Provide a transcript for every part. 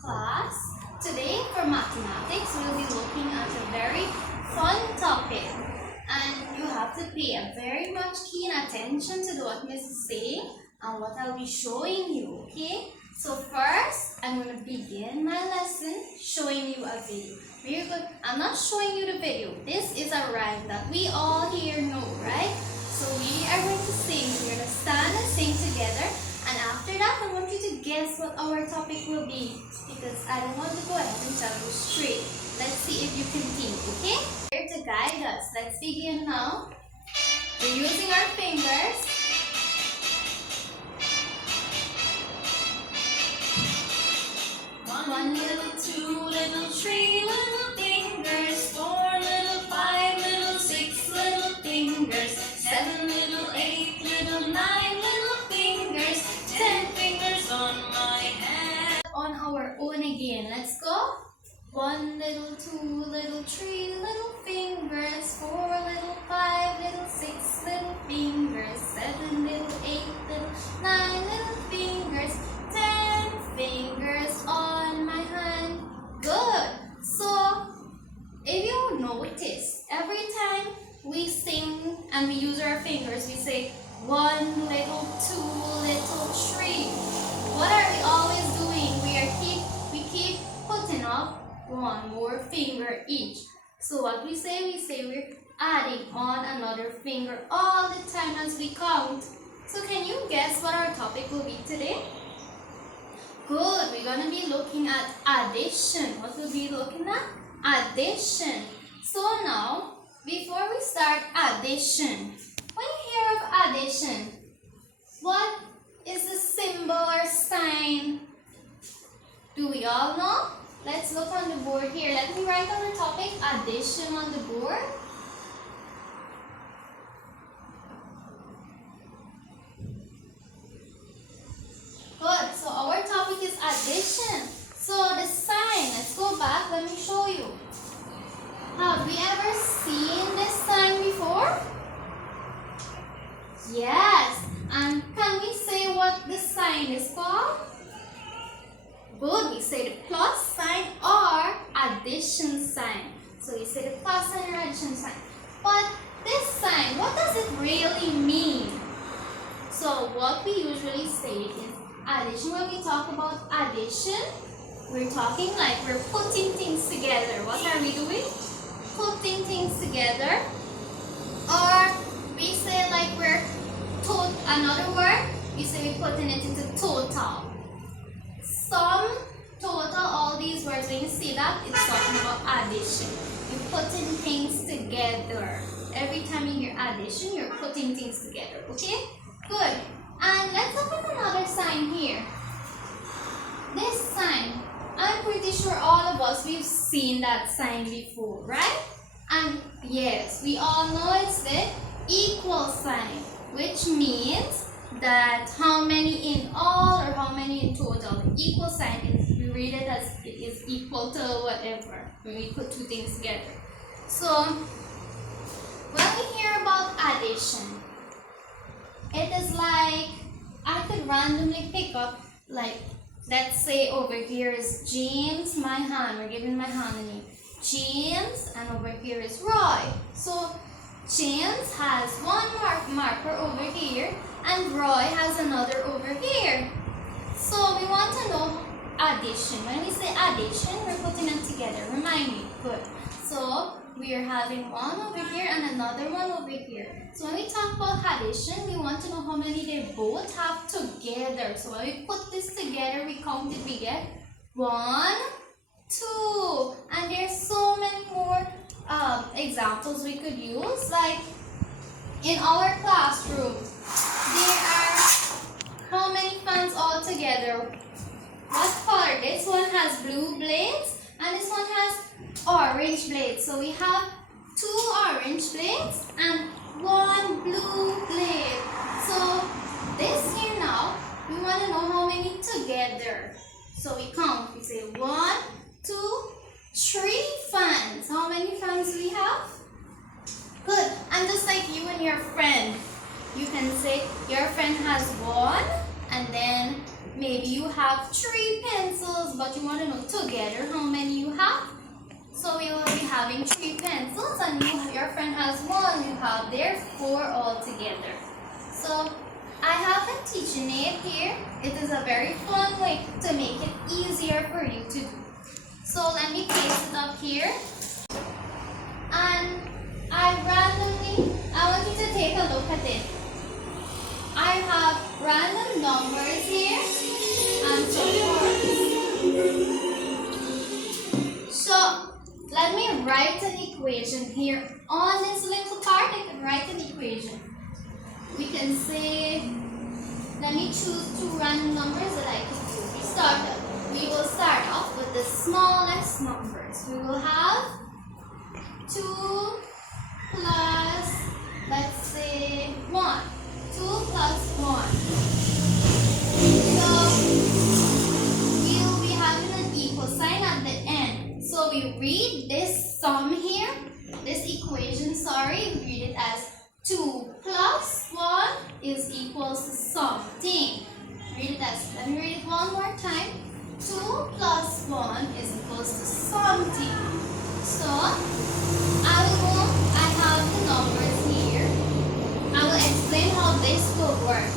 class. Today for mathematics, we'll be looking at a very fun topic, and you have to pay a very much keen attention to what Miss is saying and what I'll be showing you, okay? So first, I'm going to begin my lesson showing you a video. Very good. I'm not showing you the video. This is a rhyme that we all here know, right? So we are going to sing. We're going to stand and sing together. And after that, I want you to guess what our topic will be, because I don't want to go ahead and tell you straight. Let's see if you can think, okay? Here to guide us. Let's begin now. We're using our fingers. One little, two little, three little fingers, four little, five little, six little fingers, seven little, eight little, nine little fingers, 10 fingers on my hand. On our own again, let's go. One little, two little, three little fingers, four little, five little, six little fingers, seven little, eight little, nine little fingers, 10 fingers on my hand. Good. So, if you notice, every time we sing and we use our fingers, we say one little, two little, three. What are we always doing? We keep putting up one more finger each. So what we say we're adding on another finger all the time as we count. So can you guess what our topic will be today? Good. We're going to be looking at addition. What will we be looking at? Addition. So now, before we start addition, when you hear of addition, what is the symbol or sign? Do we all know? Let's look on the board here. Let me write on the topic addition on the board. Good. So our topic is addition. So the sign, let's go back. Let me show you. Have we ever seen this sign before? Yes. And can we say what the sign is called? Good. We say the plus sign or addition sign. So we say the plus sign or addition sign. But this sign, what does it really mean? So what we usually say is addition. When we talk about addition, we're talking like we're putting things together. What are we doing? Putting things together. Or we say like we're another word, we say we're putting it into total. Sum, total, all these words, when you see that, it's talking about addition. You're putting things together. Every time you hear addition, you're putting things together. Okay? Good. And let's look at another sign here. This sign, I'm pretty sure all of us, we've seen that sign before, right? And yes, we all know it's the equal sign, which means that how many in all or how many in total. The equal sign is, we read it as it is equal to whatever when we put two things together. So, when we hear about addition, it is like I could randomly pick up, like, let's say over here is James, my hand. We're giving my hand a name. James, and over here is Roy. So, James has one marker over here, and Roy has another over here. So, we want to know addition. When we say addition, we're putting them together. Remind me. Good. So, we are having one over here and another one over here. So when we talk about addition, we want to know how many they both have together. So when we put this together, we count it, we get 1, 2. And there's so many more examples we could use. Like in our classroom, there are how many fans all together? What color? This one has blue blades and this one has orange blades. So we have 2 orange blades and 1 blue blade. So this here now, we want to know how many together. So we count. We say 1, 2, 3 fans. How many fans do we have? Good. And just like you and your friend, you can say your friend has 1 And then maybe you have 3 pencils, but you want to know together how many you have. So we will be having 3 pencils, and your friend has 1. You have there 4 altogether. So I have a teaching aid here. It is a very fun way to make it easier for you to do. So let me place it up here. And I want you to take a look at it. I have random numbers here and some words. So let me write an equation here. On this little part, I can write an equation. We can say, let me choose 2 random numbers that I can do. We will start off with the smallest numbers. We will have 2 plus, let's say, 1. 2 plus 1. So we will be having an equal sign at the end. So we read this sum here, this equation, we read it as 2 plus 1 is equals to something. Read it as, let me read it one more time. 2 plus 1 is equals to something. So I have the numbers here. I will explain how this will work.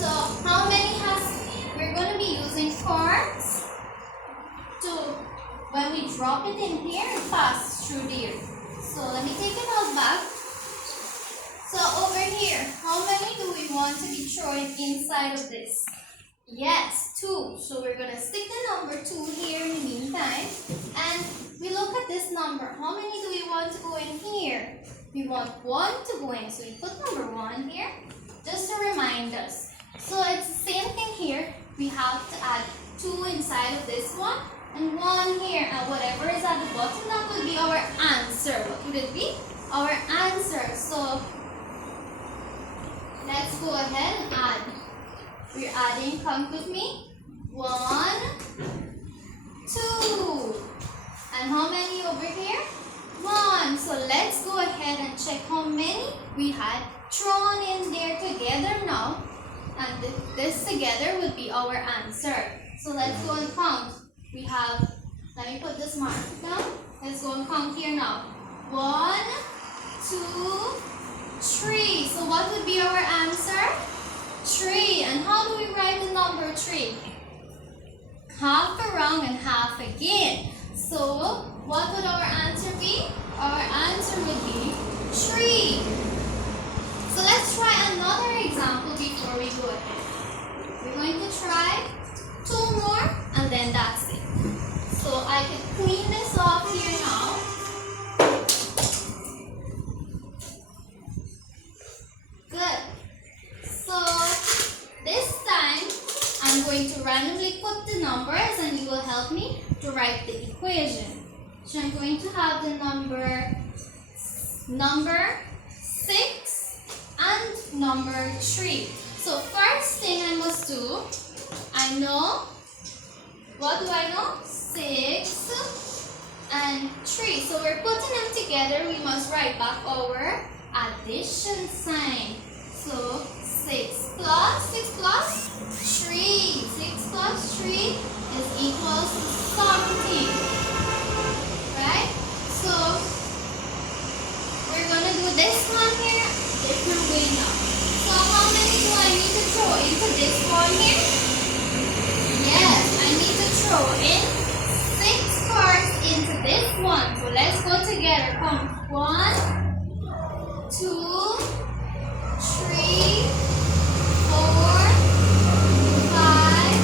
So how many we're going to be using cards to, when we drop it in here, it passes through there. So let me take it out back. So over here, how many do we want to be throwing inside of this? Yes, 2. So we're going to stick the number 2 here in the meantime. And we look at this number. How many do we want to go in here? We want 1 to go in. So we put number 1 here just to remind us. So it's the same thing here. We have to add 2 inside of this one and 1 here. And whatever is at the bottom, that will be our answer. What would it be? Our answer. So let's go ahead and add. We're adding, count with me. 1, 2. And how many over here? 1. So let's go ahead and check how many we had thrown in there together now. And this together would be our answer. So let's go and count. We have, let me put this mark down. Let's go and count here now. 1, 2, 3. So what would be our answer? 3. And how do we write the number 3? Half around and half again. So what would our answer be? Our answer would be 3. So let's try another example before we go ahead. We're going to try 2 more and then that's it. So I can clean this off here now. Good. So this time I'm going to randomly put the numbers and you will help me to write the equation. So I'm going to have the number 6 and number 3. So first thing I must do, I know, what do I know? 6 and 3. So we're putting them together. We must write back our addition sign. So 6 plus 3. 6 plus 3 is equals to something. Right? So we're going to do this one here different way now. So how many do I need to throw into this one here? Yes, I need to throw in 6 cards into this one. So let's go together. Come. 1, 2, 3, 4, 5,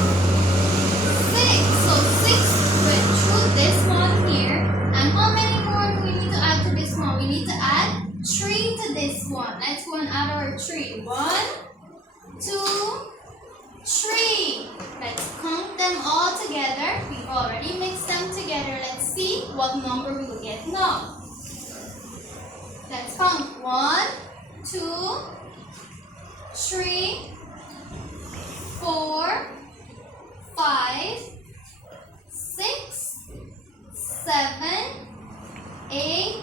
6. So 6 went through this one here. And how many more do we need to add to this one? We need to add 3 to this one. Let's go and add our 3. 1, 2, 3. Let's count them all together. We've already mixed them together. Let's see what number we will get now. Let's count. 1, 2, 3, 4, 5, 6, 7, 8,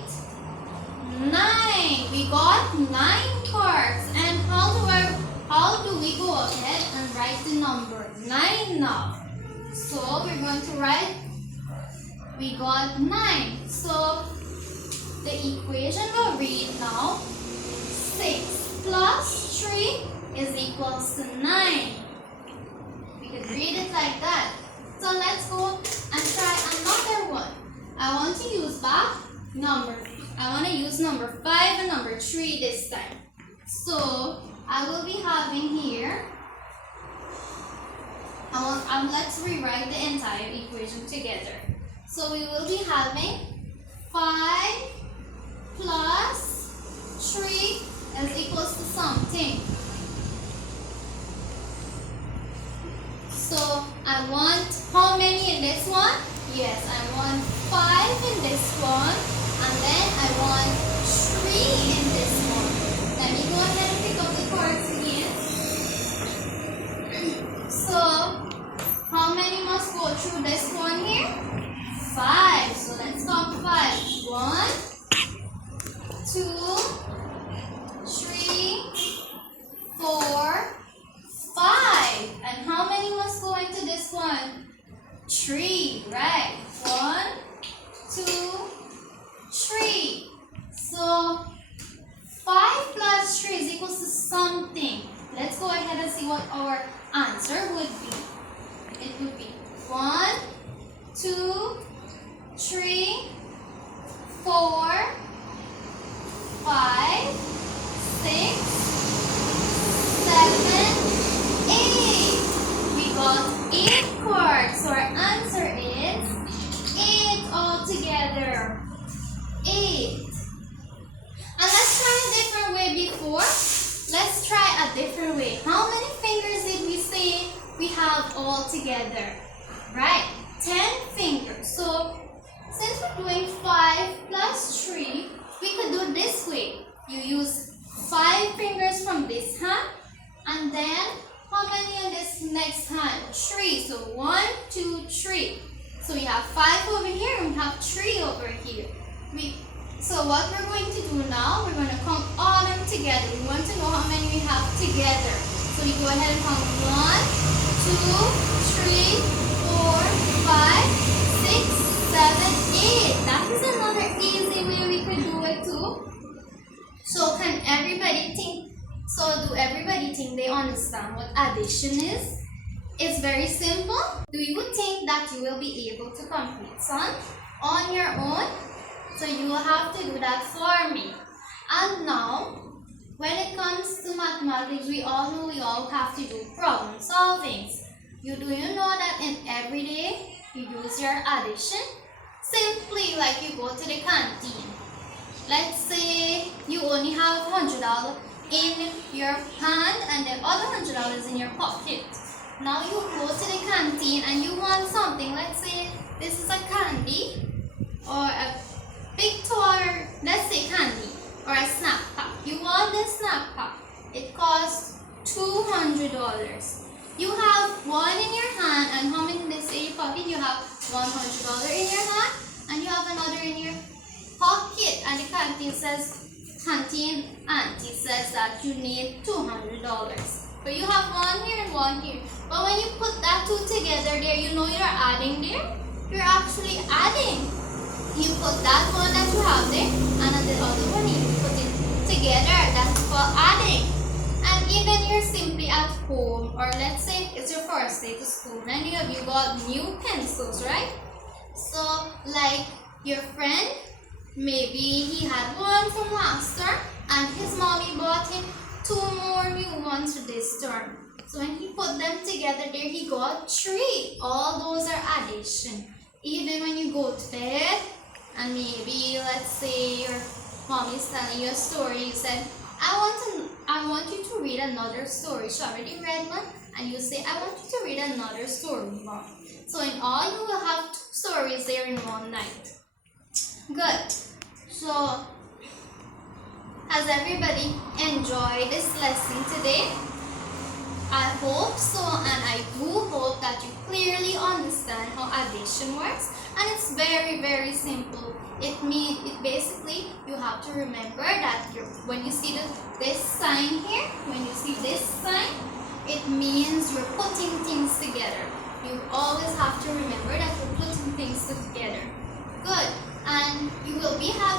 9. We got 9 cards. And how how do we go ahead and write the number 9 now? So we're going to write, we got 9. So the equation will read now, 6 plus 3 is equals to 9. We could read it like that. So let's go and try another one. I want to use number 5 and number 3 this time. So I will be having here, let's rewrite the entire equation together. So we will be having 5 plus 3 is equals to something. So I want how many in this one? Yes, I want 5 in this one, and then I want 3 in this one. Let me go ahead and pick up the cards again. So how many must go through this one here? 5. So let's count 5. 1, 2, 3, 4, 5. And how many must go into this one? 3, right? 1, 2, 3. So 5 plus 3 is equals to something. Let's go ahead and see what our answer would be. It would be 1, 2, 3, 4, 5, 6, 7, 8. We got 8 cards. So our answer is 8 altogether. 8. And let's try a different way before. Let's try a different way. How many fingers did we say we have all together? Right, 10 fingers. So since we're doing 5 plus 3, we could do it this way. You use 5 fingers from this hand, and then how many in this next hand? 3. So 1, 2, 3. So we have 5 over here and we have 3 over here. So what we're going to do now, we're going to count all of them together. We want to know how many we have together. So we go ahead and count 1, 2, 3, 4, 5, 6, 7, 8. That is another easy way we could do it too. So can everybody think? So do everybody think they understand what addition is? It's very simple. Do you think that you will be able to complete some on your own? So you will have to do that for me. And now, when it comes to mathematics, we all know we all have to do problem solvings. Do you know that in every day you use your addition? Simply like you go to the canteen. Let's say you only have $100 in your hand and the other $100 in your pocket. Now you go to the canteen and you want something. Let's say this is a candy or a big toy, let's say candy or a snack pack. You want this snack pack. It costs $200. You have one in your hand, and how many in this in your pocket? You have $100 in your hand and you have another in your pocket, and the canteen auntie says that you need $200. So you have one here and one here. But when you put that two together there, you know you're adding there. You're actually adding. You put that one that you have there, and then the other one you put it together. That's called adding. And even you're simply at home, or let's say it's your first day to school, and you got new pencils, right? So like your friend, maybe he had one from last term, and his mommy bought him 2 more new ones for this term. So when he put them together there, he got 3. All those are addition. Even when you go to bed, and maybe let's say your mom is telling you a story, you said, I want you to read another story. She already read one, and you say, I want you to read another story, Mom. So in all, you will have 2 stories there in one night. Good. So has everybody enjoyed this lesson today? I hope so, and I do hope that you clearly understand how addition works. And it's very, very simple. It basically, you have to remember that when you see this sign here, when you see see this sign, it means you're putting things together. You always have to remember that you're putting things together. Good. And you will be having